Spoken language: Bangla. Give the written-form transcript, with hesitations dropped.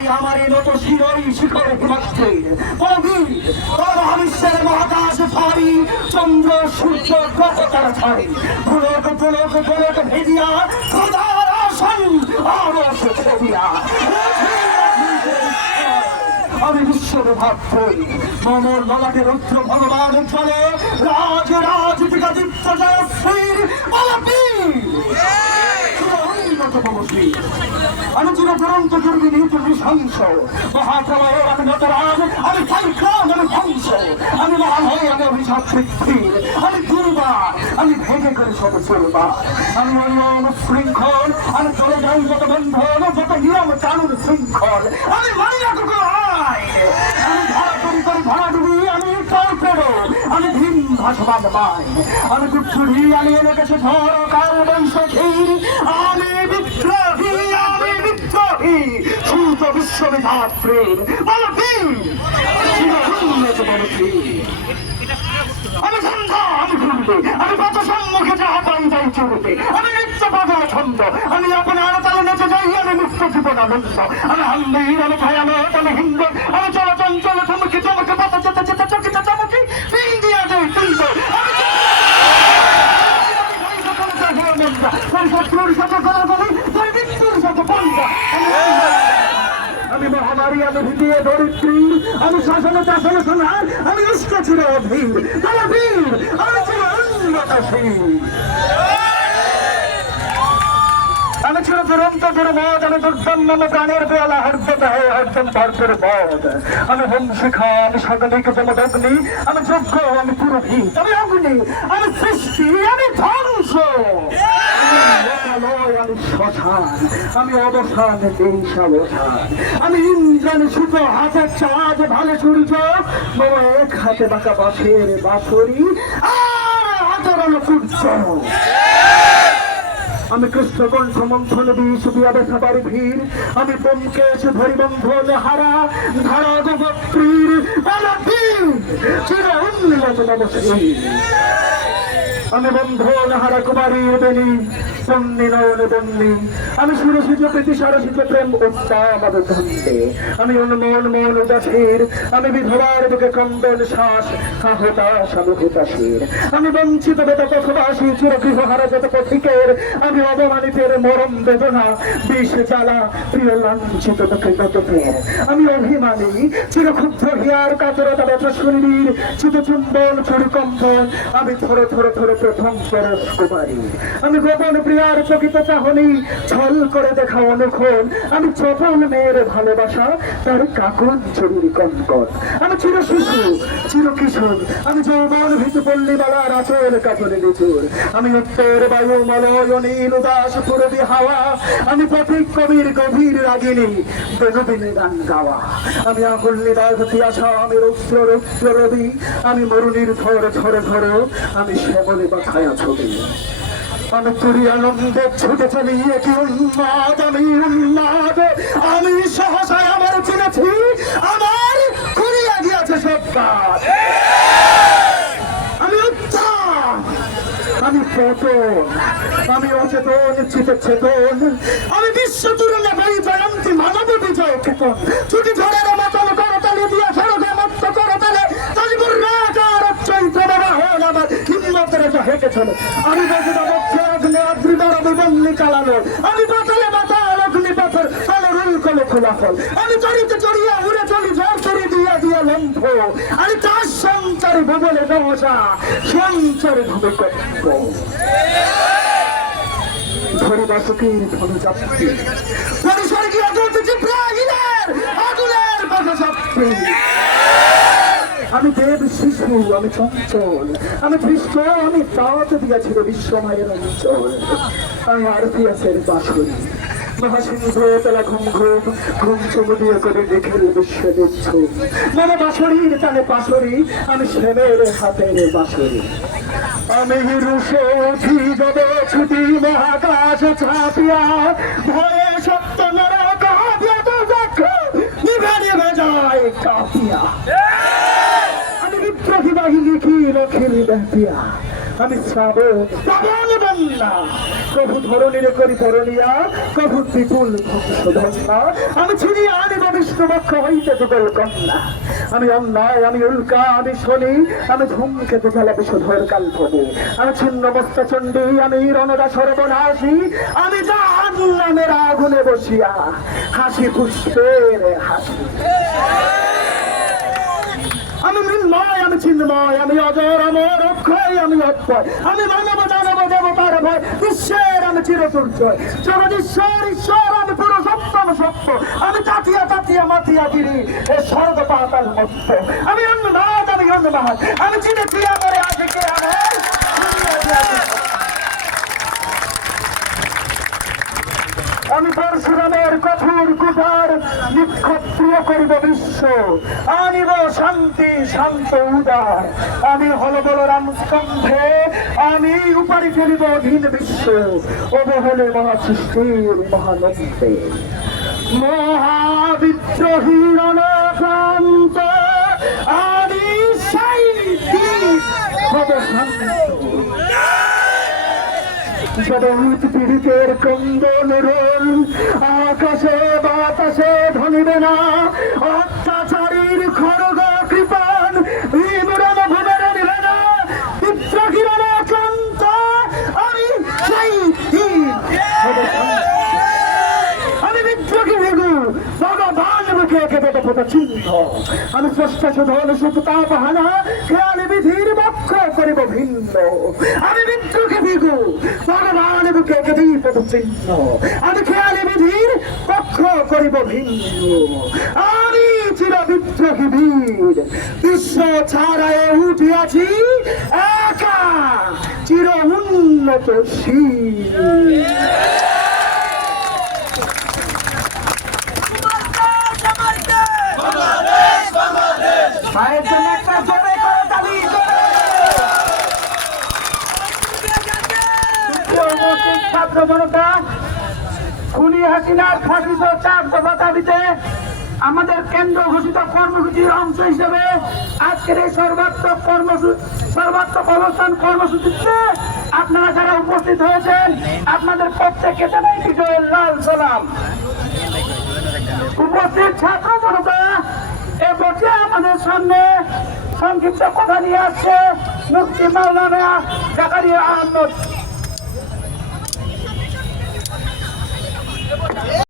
আমার এই নত শিরই শিখরে হিমাশ্রী কবি মহাবিশ্বের মহাকাশ ভারী চন্দ্র সূর্য গ্রহ তারা ছাড়ে গোলক গোলক গোলক ভেদিয়া খোদার আসন আরশ ছড়িয়া আমি বিশ্বভাত্রী মমর ললাটে রুদ্র ভগবান চলে রাজ রাজ দিগাদিত্য জয়শ্রীর আমি চির দুরন্ত দুর্বিনী তুমি সংস মহাপ্রলয় আমি নতরাজ আমি সংগ্রাম আমি ধ্বংস আমি মহাভয় আমি অভিশাপ পৃথিবীর আমি দুর্বার আমি ভেঙে করে সব চলবার আমি অনিয়ম শৃঙ্খল আমি চলে যাই যত বন্ধন যত নিয়ম কানুন শৃঙ্খল আমি মানি না কুকুর আইন আমি ধরা করি করি ধরা ডুবি আমি টর্পেডো আমি ভীম ভাসমান মাইন আমি কুচ্ছুরি আমি এনে গেছে ঝড় কাল বংশ ক্ষীর আমি বিদ্রোহী আমি বিদ্রোহী সূর্য বিশ্ববিধাত্রীর আমি সন্ধ্যা আমি ঘুরবে আমি কত সম্মুখে যাহা পাই যাই চলবে আমি নিত্য পদ ছন্দ আমি আপনার তালে নেচে যাই আমি মুক্ত জীবনানন্দ আমি হাম্বির আমি ভয়ানক আমি হিন্দ আমি চলচঞ্চল চমকে চমকে পথ যেতে যেতে চকিতে চমকি ইন্ডিয়া যাই তুলব শত্রুর সাথে করা বলি তোর মৃত্যুর সাথে বন্ধ আমি মহামারী আমি ভিটিয়ে ধরিত্রী আমি শাসনে শাসনে সোনার আমি উষ্ণ ছিল অধীর আমার বীর আমি ছিল উন্নতশীল আমি ছিল দুরন্ত দুর্মদ আমি দুর্দম্য প্রাণের বেলা হরদত হয়ে হরদম ভরপুর বধ আমি বংশিখা আমি সকলিক জমদগ্নি আমি যজ্ঞ আমি পুরোহিত আমি অগ্নি আমি সৃষ্টি আমি ধ্বংস আমি শ্মশান আমি অবসান দেশাবসান আমি ইন্দ্রাণী সুত হাতে চাঁদ ভালো সূর্য বাবা এক হাতে বাঁকা বাঁশের বাঁশরি আর হাতের সূর্য আমি কৃষ্ণ কণ্ঠ মন্থন বিষ বিয়াবে সবার ভিড় আমি ব্যোমকেশ ধরি বন্ধন হারা ধারা গোপত্রীর চির উন্নত নমস্কৃত আমি বন্ধন হারা কুমারীর বেনি বন্দি নয়ন বন্দি আমি সুরসিজ প্রীতি সরসিজ প্রেম উত্তাম ধন্দে আমি উন্মন মন উদাসীর আমি বিধবার বুকে কন্দন শ্বাস হতাশ আমি হুতাশীর আমি বঞ্চিত বেদ পথবাসী চির গৃহহারা যত পথিকের আমি অবমানিতের মরম বেদনা বিষ জ্বালা প্রিয় লাঞ্ছিত দুঃখে গতপের আমি অভিমানী চিরক্ষুব্ধ হিয়ার কাতরতা ব্যথা শরীর চিত চুম্বন ছুরিকম্পন আমি থরে থরে থরে প্রথম পরশ কুমারী আমি গোপন প্রিয়ার প্রকৃত চাহনি ছল করে দেখা অনুক্ষণ আমি চপল মেয়ের ভালোবাসা তার কাকন চুরির কনকন আমি চির শিশু চির কিশোর আমি যৌবন ভীতু পল্লীবালার আচল কাজলে নিচুর আমি উত্তর বায়ু মলয় নীল উদাস পুরবী হাওয়া আমি পথিক কবির গভীর রাগিনী বেনবিনে গান গাওয়া আমি আকুল নিদাঘতি আশা আমি রৌদ্র রৌদ্র রবি আমি মরুণীর ধর ধরে ধরে আমি শ্যামলে বা ছায়া ছবি আমি তুরি আনন্দে ছুটে চলি কি উন্মাদ আমি উন্মাদ আমি সহসায় আমার চিনেছি আমার করিয়া গিয়েছে সব কাজ আমি উত্থান আমি পতন আমি অচেতন চিতে চেতন আমি বিশ্ব তুলনা বই জয়ন্তী মানব বিজয় ক্ষেপন ছুটি ঝড়ের মতন করতালি দিয়া সড়কে মত্ত করতালে তালিপুর রাজার চৈত্র বাবা হন আমার হিম্মতের হেঁটে চলে আমি আমি পাতালে মাতাল অগ্নি পাথর রুল কলে খোলা ফল আমি চড়িতে চড়িয়া উড়ে চলি ঝড় দিয়া দিয়া লম্ফ আমি তার সঞ্চার ভুবনে নমসা সঞ্চার ভূমিকম্প ধরে বাসুকির ধনুযাত্রী পরিসর্গীয় জ্যোতি জিব্রাইলের আগুনের পথযাত্রী আমি দেব শিশু আমি চঞ্চল আমি দৃষ্ট আমি দাঁত দিয়াছিল বিশ্বমায়ের অঞ্চল আমি আরতিয়াসের বাসুরি মহাসিংহ তালা ঘুম ঘুম ঘুম চুমুদিয়ে করে দেখের বিশ্ব নিচ্ছ মানে বাঁশরির টানে পাশরি আমি শ্যামের হাতের বাঁশরি আমি রুশে উঠি যবে ছুটি মহাকাশ ছাপিয়া ভয়ে সত্য নরক কাঁপিয়া তো দেখো নিভে নিভে যায় কাঁপিয়া আমি বিদ্রোহী বাহিনী কি রখিল ব্যাপিয়া আমি শ্রাবণ বন্যা কভু ধরণীর করি ধরণিয়া কভু বিপুল ধন্যা আমি ছিনিয়ে আনিব বিষ্ণুপক্ষ হইতে যুগল কন্যা আমি অন্যায় আমি উল্কা আমি শনি আমি ধূমকে দুধলা বিশুধর কাল প্রভু আমি ছিন্ন মস্তা চণ্ডী আমি রণদা সর্বনাশী আমি জাহান্নামের আগুনে বসিয়া হাসি পুষ্পের হাসি আমি মৃন্ময় আমি চিন্ময় আমি অজর আমার অক্ষয় আমি অক্ষয় আমি মানব দানব দেবতার ভয় বিশ্বের আমি চিরতুর্জয় জগদীশ্বর ঈশ্বর আমি পুরুষোত্তম সত্য আমি তাতিয়া তাতিয়া মাতিয়া গিরি এ স্বর্গ পাতাল মত্ত আমি অন্ননাথ আমি অন্ননাথ আমি চিনেছি আমার আজকে আমি পরশুরামের কঠোর কুঠার নিক্ষত্রিয় করিব বিশ্ব আনিব শান্তি শান্ত উদার আমি হল বলরাম স্তম্ভে আমি উপারি ফেলিব অধীন বিশ্ব অবহেলে মহাসৃষ্টির মহানন্দে মহাবিদ্রোহী রণক্রান্ত আমি সেই হব শান্ত জগৎ পীড়িতের কন্দন রোল আকাশে বাতাসে ধনিবে না অত্যাচারীর খড়গ কৃপান বিমরণ ভুবন নিবে না বিদ্রোহীর ক্লান্ত আমি সেই আমি বিদ্রোহী ভেগু ভগবান মুখে কেটে পথ চিহ্ন আমি স্রষ্টা সুধন সুতাপ হানা খেয়ালি বিধির বক্ষ করিব ভিন্ন আমি বিদ্রোহী ভিগু ভগবান বুকে কেটে পথ চিহ্ন আমি খেয়ালি বিধির পক্ষ করিব ভিন্ন আমি চির বিদ্রোহী বীর বিশ্ব ছাড়ায় উঠিয়াছি একা চির উন্নত শীল মায়ের জন্য একটা জোরে করে তালি ছাত্র জনতা খুনি হাসিনার ফাঁসিত 4 দফা দাবিতে আমাদের কেন্দ্র ঘোষিত কর্মসূচির অংশ হিসেবে আজকের এই সর্বাত্মক অবস্থান কর্মসূচিতে আপনারা যারা উপস্থিত হয়েছেন আপনাদের প্রত্যেককে জানাই বিজয়ের লাল সালাম। উপস্থিত ছাত্র জনতা এ বছর আমাদের সামনে সংক্ষিপ্ত কথা নিয়ে আসছে মুফতি মাওলানা জাকারিয়া আহমদ।